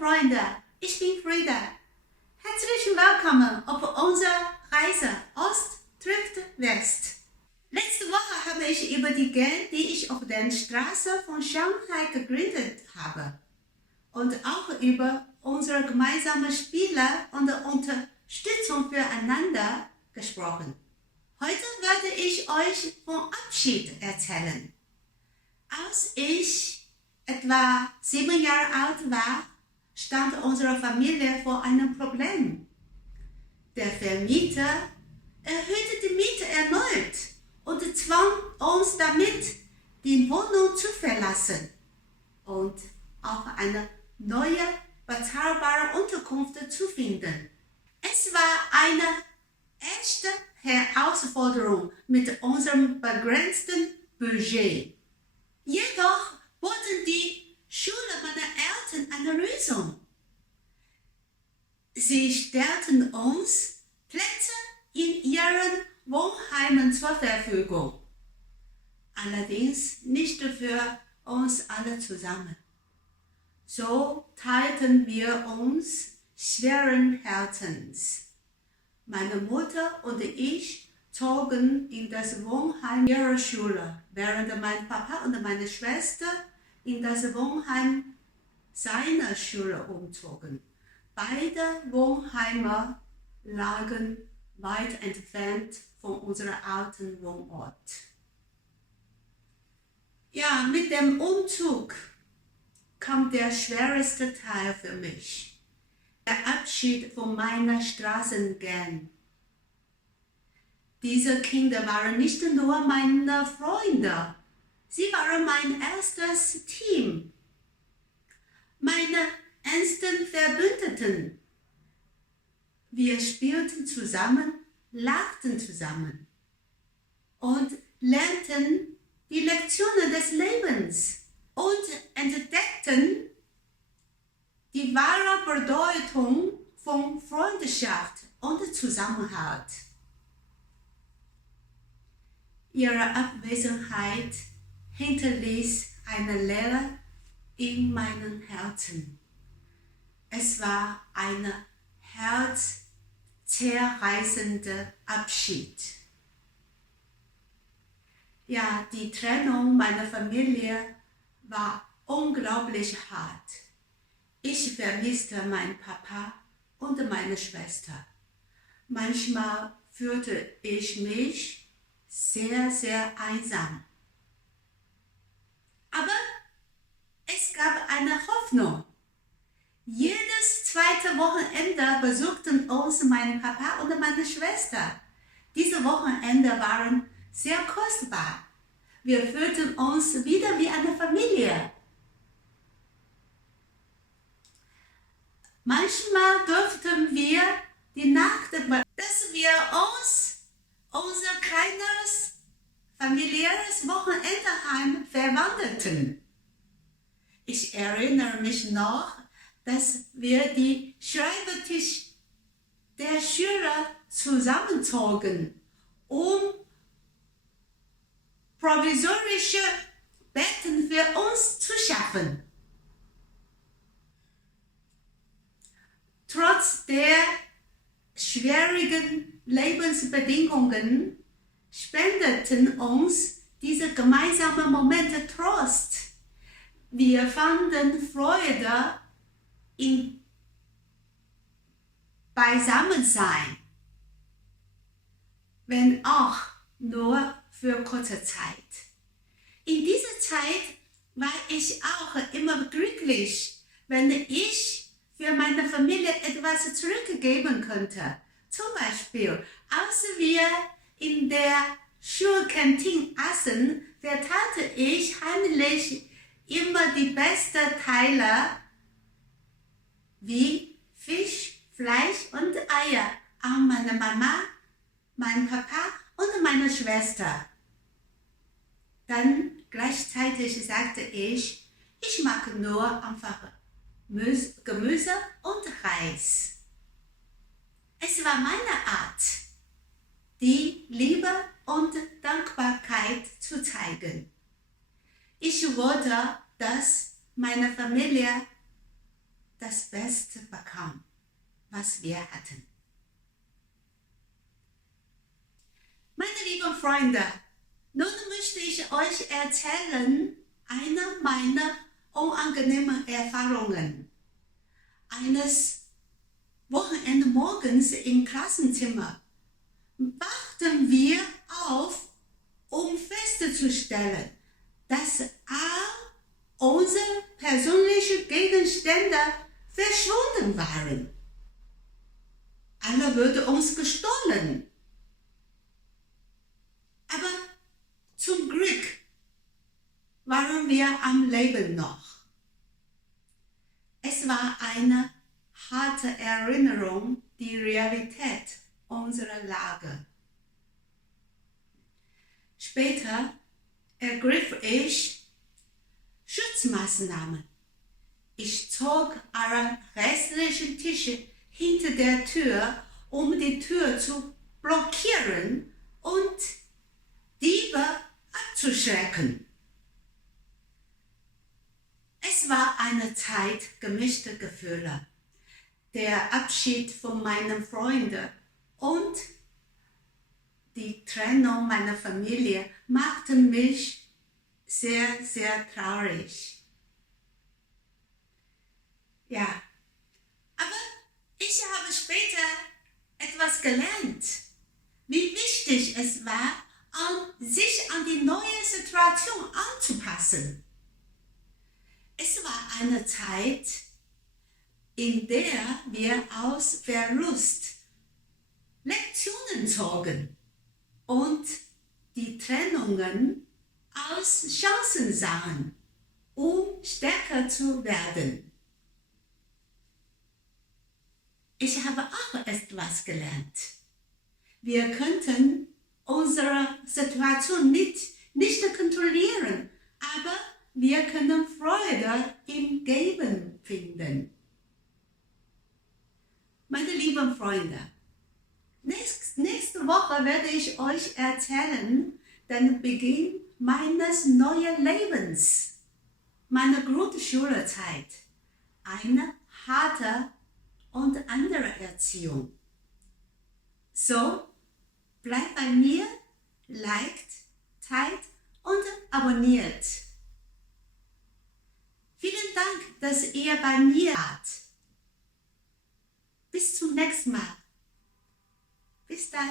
Freunde, ich bin Frieda. Herzlich willkommen auf unserer Reise Ost trifft West. Letzte Woche habe ich über die Gang, die ich auf der Straße von Shanghai gegründet habe, und auch über unsere gemeinsamen Spiele und Unterstützung füreinander gesprochen. Heute werde ich euch vom Abschied erzählen. Als ich etwa 7 Jahre alt war, stand unsere Familie vor einem Problem. Der Vermieter erhöhte die Miete erneut und zwang uns damit, die Wohnung zu verlassen und auch eine neue, bezahlbare Unterkunft zu finden. Es war eine echte Herausforderung mit unserem begrenzten Budget. Jedoch boten die Schule meiner Eltern eine Lösung. Sie stellten uns Plätze in ihren Wohnheimen zur Verfügung. Allerdings nicht für uns alle zusammen. So teilten wir uns schweren Herzens. Meine Mutter und ich zogen in das Wohnheim ihrer Schule, während mein Papa und meine Schwester in das Wohnheim seiner Schule umzogen. Beide Wohnheime lagen weit entfernt von unserem alten Wohnort. Ja, mit dem Umzug kam der schwerste Teil für mich. Der Abschied von meiner Straßengang. Diese Kinder waren nicht nur meine Freunde, sie waren mein erstes Team, meine engsten Verbündeten. Wir spielten zusammen, lachten zusammen und lernten die Lektionen des Lebens und entdeckten die wahre Bedeutung von Freundschaft und Zusammenhalt. Ihre Abwesenheit hinterließ eine Leere in meinem Herzen. Es war ein herzzerreißender Abschied. Ja, die Trennung meiner Familie war unglaublich hart. Ich vermisste meinen Papa und meine Schwester. Manchmal fühlte ich mich sehr, sehr einsam. Aber es gab eine Hoffnung. Jedes zweite Wochenende besuchten uns mein Papa und meine Schwester. Diese Wochenende waren sehr kostbar. Wir fühlten uns wieder wie eine Familie. Manchmal durften wir die Nacht, dass wir uns unser kleines familiäres Wochenendeheim verwandelten. Ich erinnere mich noch, dass wir die Schreibtisch der Schüler zusammenzogen, um provisorische Betten für uns zu schaffen. Trotz der schwierigen Lebensbedingungen spendeten uns diese gemeinsamen Momente Trost. Wir fanden Freude im Beisammensein, wenn auch nur für kurze Zeit. In dieser Zeit war ich auch immer glücklich, wenn ich für meine Familie etwas zurückgeben könnte. Zum Beispiel, als wir in der Schulkantine aßen, verteilte ich heimlich immer die besten Teile wie Fisch, Fleisch und Eier an meine Mama, meinen Papa und meine Schwester. Dann gleichzeitig sagte ich mag nur einfach Gemüse und Reis. Es war meine Art, die Liebe und Dankbarkeit zu zeigen. Ich wollte, dass meine Familie das Beste bekam, was wir hatten. Meine lieben Freunde, nun möchte ich euch erzählen eine meiner unangenehmen Erfahrungen. Eines Wochenendmorgens im Klassenzimmer wachten wir auf, um festzustellen, dass all unsere persönlichen Gegenstände verschwunden waren. Alle wurden uns gestohlen. Aber zum Glück waren wir am Leben noch. Es war eine harte Erinnerung, die Realität unserer Lage. Später ergriff ich Schutzmaßnahmen. Ich zog alle restlichen Tische hinter der Tür, um die Tür zu blockieren und Diebe abzuschrecken. Es war eine Zeit gemischter Gefühle. Der Abschied von meinen Freunden und die Trennung meiner Familie machten mich sehr, sehr traurig. Ja, aber ich habe später etwas gelernt, wie wichtig es war, sich an die neue Situation anzupassen. Es war eine Zeit, in der wir aus Verlust Lektionen zogen und die Trennungen als Chancen sahen, um stärker zu werden. Ich habe auch etwas gelernt. Wir könnten unsere Situation nicht kontrollieren, aber wir können Freude im Geben finden. Meine lieben Freunde, nächste Woche werde ich euch erzählen den Beginn meines neuen Lebens, meiner Grundschulzeit, eine harte und andere Erziehung. So, bleibt bei mir, liked, teilt und abonniert. Vielen Dank, dass ihr bei mir wart. Bis zum nächsten Mal. Bis dann.